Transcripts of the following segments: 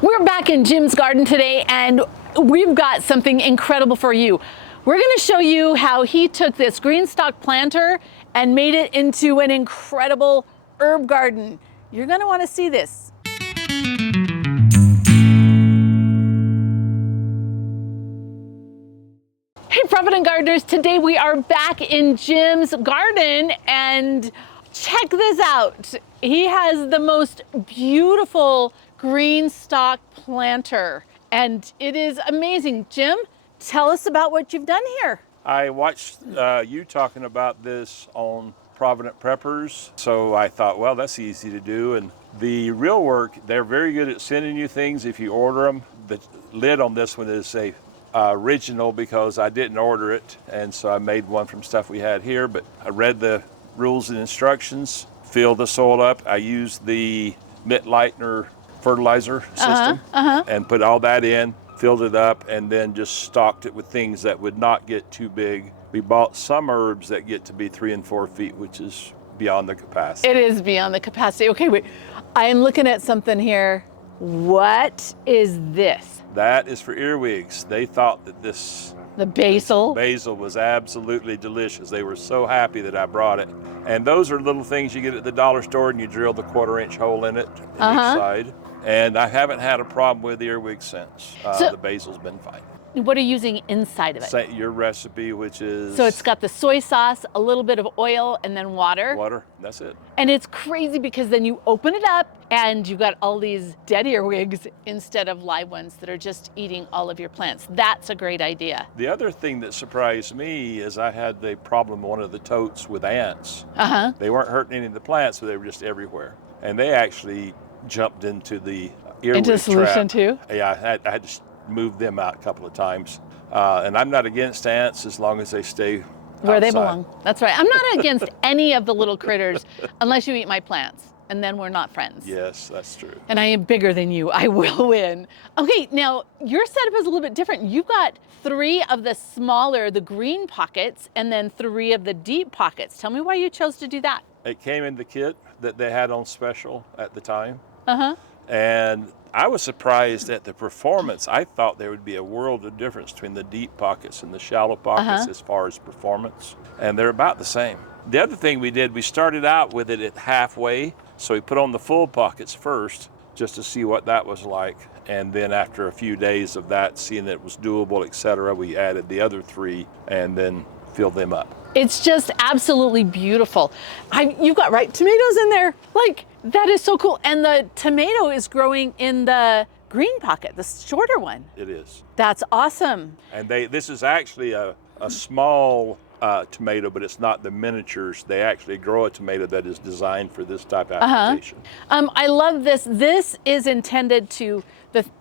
We're back in Jim's garden today and we've got something incredible for you. We're going to show you how he took this GreenStalk planter and made it into an incredible herb garden. You're going to want to see this. Hey Provident gardeners, today we are back in Jim's garden and check this out. He has the most beautiful GreenStalk planter and it is amazing. Jim, tell us about what you've done here. I watched you talking about this on Provident Preppers, so I thought, well, that's easy to do. And the real work, they're very good at sending you things if you order them. The lid on this one is a original because I didn't order it, and so I made one from stuff we had here, but I read the rules and instructions, filled the soil up. I used the Mitt Lightner fertilizer system and put all that in, filled it up, and then just stocked it with things that would not get too big. We bought some herbs that get to be 3 and 4 feet, which is beyond the capacity. It is beyond the capacity. Okay, wait, I am looking at something here. What is this? That is for earwigs. They thought that the basil was absolutely delicious. They were so happy that I brought it. And those are little things you get at the dollar store, and you drill the 1/4-inch hole in it in each side. And I haven't had a problem with earwigs since. The basil's been fine. What are you using inside of it? Your recipe, which is... So it's got the soy sauce, a little bit of oil, and then water. Water, that's it. And it's crazy because then you open it up and you've got all these dead earwigs instead of live ones that are just eating all of your plants. That's a great idea. The other thing that surprised me is I had the problem, one of the totes with ants. They weren't hurting any of the plants, but they were just everywhere. And they actually jumped into the earwig into the solution trap. too? Yeah, I had to move them out a couple of times. And I'm not against ants as long as they stay where outside. They belong. That's right. I'm not against any of the little critters unless you eat my plants, and then we're not friends. Yes, that's true. And I am bigger than you. I will win. Okay, now your setup is a little bit different. You've got 3 of the smaller, the green pockets, and then 3 of the deep pockets. Tell me why you chose to do that. It came in the kit that they had on special at the time. And I was surprised at the performance. I thought there would be a world of difference between the deep pockets and the shallow pockets as far as performance. And they're about the same. The other thing we did, we started out with it at halfway. So we put on the full pockets first just to see what that was like. And then after a few days of that, seeing that it was doable, etc., we added the other 3 and then filled them up. It's just absolutely beautiful. You've got ripe tomatoes in there. Like, that is so cool. And the tomato is growing in the green pocket, the shorter one. It is. That's awesome. And this is actually a small tomato, but it's not the miniatures. They actually grow a tomato that is designed for this type of application. I love this. This is intended to,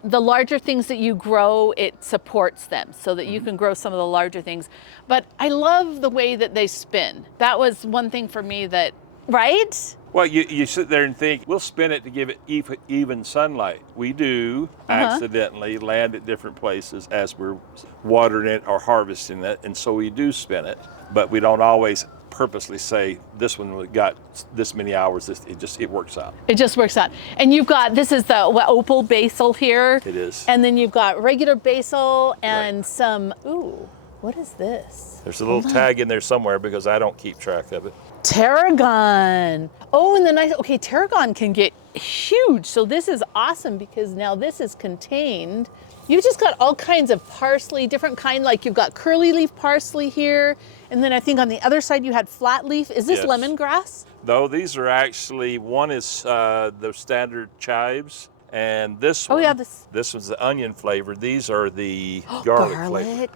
the larger things that you grow, it supports them so that you can grow some of the larger things. But I love the way that they spin. That was one thing for me that, right? Well, you sit there and think, we'll spin it to give it even sunlight. We do accidentally land at different places as we're watering it or harvesting it, and so we do spin it, but we don't always purposely say, this one got this many hours, it works out. It just works out. And you've got, this is the opal basil here. It is. And then you've got regular basil and some, ooh, what is this? There's a little tag in there somewhere because I don't keep track of it. Tarragon. Oh, and then okay, tarragon can get huge. So this is awesome because now this is contained. You've just got all kinds of parsley, different kind, like you've got curly leaf parsley here. And then I think on the other side you had flat leaf. Is this lemongrass? No, these are actually, one is the standard chives. And this one, this one's the onion flavor. These are the garlic flavor.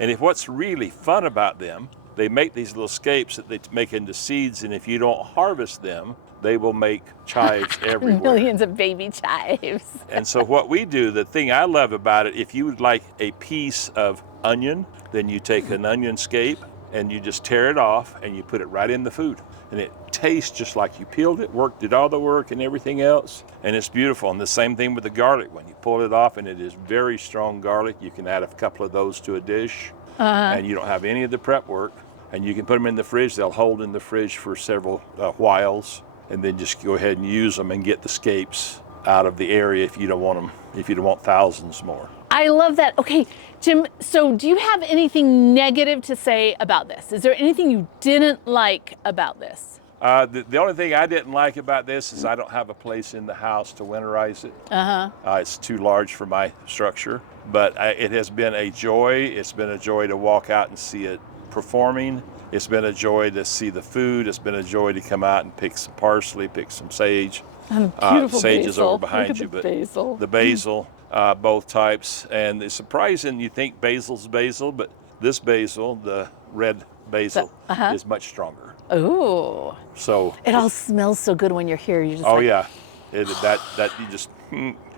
And what's really fun about them, they make these little scapes that they make into seeds, and if you don't harvest them, they will make chives everywhere. Millions of baby chives. And so what we do, the thing I love about it, if you would like a piece of onion, then you take an onion scape and you just tear it off and you put it right in the food. And it tastes just like you peeled it, did all the work and everything else. And it's beautiful. And the same thing with the garlic. When you pull it off, and it is very strong garlic, you can add a couple of those to a dish. And you don't have any of the prep work. And you can put them in the fridge. They'll hold in the fridge for several whiles. And then just go ahead and use them and get the scapes out of the area if you don't want them, if you don't want thousands more. I love that. Okay, Jim, so do you have anything negative to say about this? Is there anything you didn't like about this? The only thing I didn't like about this is I don't have a place in the house to winterize it. It's too large for my structure, but it has been a joy. It's been a joy to walk out and see it performing. It's been a joy to see the food. It's been a joy to come out and pick some parsley, pick some sage. Beautiful sage basil. is over behind you, but basil. the basil, both types. And it's surprising, you think basil's basil, but this basil, the red basil, is much stronger. Ooh. So it all smells so good when you're here. You just yeah, that you just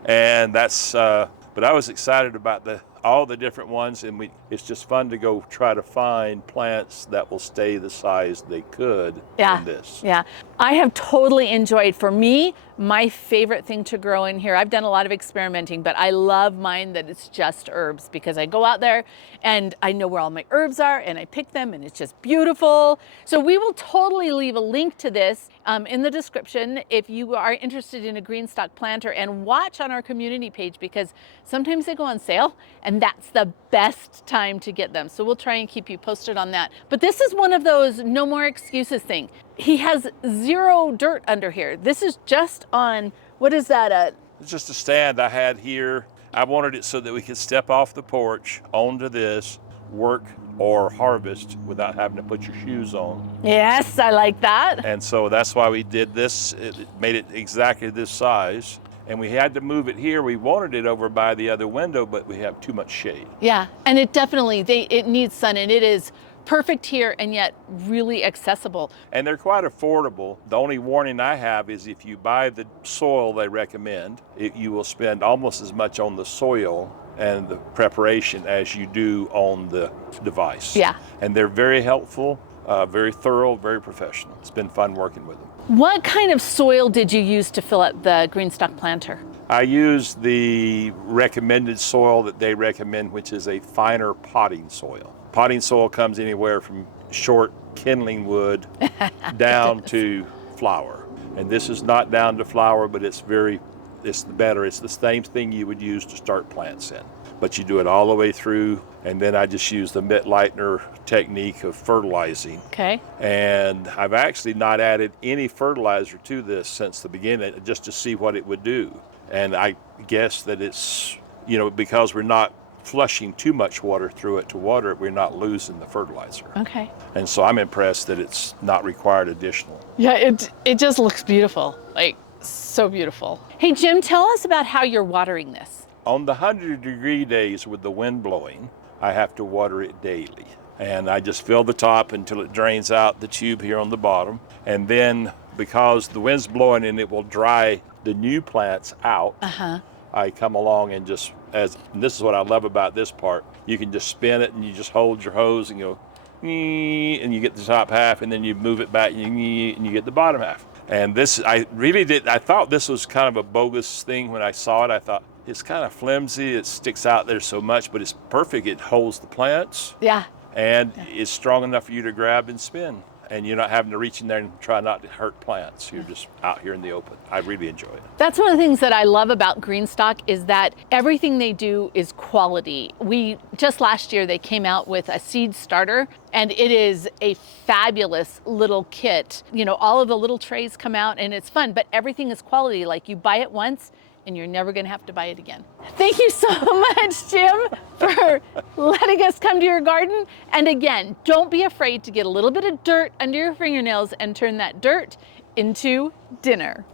and that's. But I was excited about all the different ones, and it's just fun to go try to find plants that will stay the size they could in this. Yeah, I have totally enjoyed, for me, my favorite thing to grow in here. I've done a lot of experimenting, but I love mine that it's just herbs, because I go out there and I know where all my herbs are and I pick them and it's just beautiful. So we will totally leave a link to this in the description if you are interested in a GreenStalk planter, and watch on our community page, because sometimes they go on sale and that's the best time to get them. So we'll try and keep you posted on that. But this is one of those no more excuses thing. He has zero dirt under here. This is just on, what is that? It's just a stand I had here. I wanted it so that we could step off the porch onto this, work or harvest without having to put your shoes on. Yes, I like that. And so that's why we did this. It made it exactly this size. And we had to move it here. We wanted it over by the other window, but we have too much shade. Yeah, and it definitely, it needs sun, and it is perfect here and yet really accessible. And they're quite affordable. The only warning I have is if you buy the soil they recommend, you will spend almost as much on the soil and the preparation as you do on the device. Yeah. And they're very helpful, very thorough, very professional. It's been fun working with them. What kind of soil did you use to fill up the GreenStalk planter? I used the recommended soil that they recommend, which is a finer potting soil. Potting soil comes anywhere from short kindling wood down to flower. And this is not down to flower, but it's better. It's the same thing you would use to start plants in. But you do it all the way through, and then I just use the Mitt-Leitner technique of fertilizing. Okay. And I've actually not added any fertilizer to this since the beginning, just to see what it would do. And I guess that it's, because we're not flushing too much water through it to water it, we're not losing the fertilizer. Okay. And so I'm impressed that it's not required additional. Yeah, it just looks beautiful, like so beautiful. Hey Jim, tell us about how you're watering this. On the 100-degree days with the wind blowing, I have to water it daily. And I just fill the top until it drains out the tube here on the bottom. And then because the wind's blowing and it will dry the new plants out, I come along and and this is what I love about this part, you can just spin it and you just hold your hose and go, and you get the top half, and then you move it back and you get the bottom half. And this, I thought this was kind of a bogus thing when I saw it. I thought, it's kind of flimsy, it sticks out there so much, but it's perfect. It holds the plants. Yeah. And it's strong enough for you to grab and spin. And you're not having to reach in there and try not to hurt plants. You're just out here in the open. I really enjoy it. That's one of the things that I love about GreenStalk, is that everything they do is quality. Just last year, they came out with a seed starter, and it is a fabulous little kit. All of the little trays come out and it's fun, but everything is quality. Like, you buy it once and you're never gonna have to buy it again. Thank you so much, Jim, for letting us come to your garden. And again, don't be afraid to get a little bit of dirt under your fingernails and turn that dirt into dinner.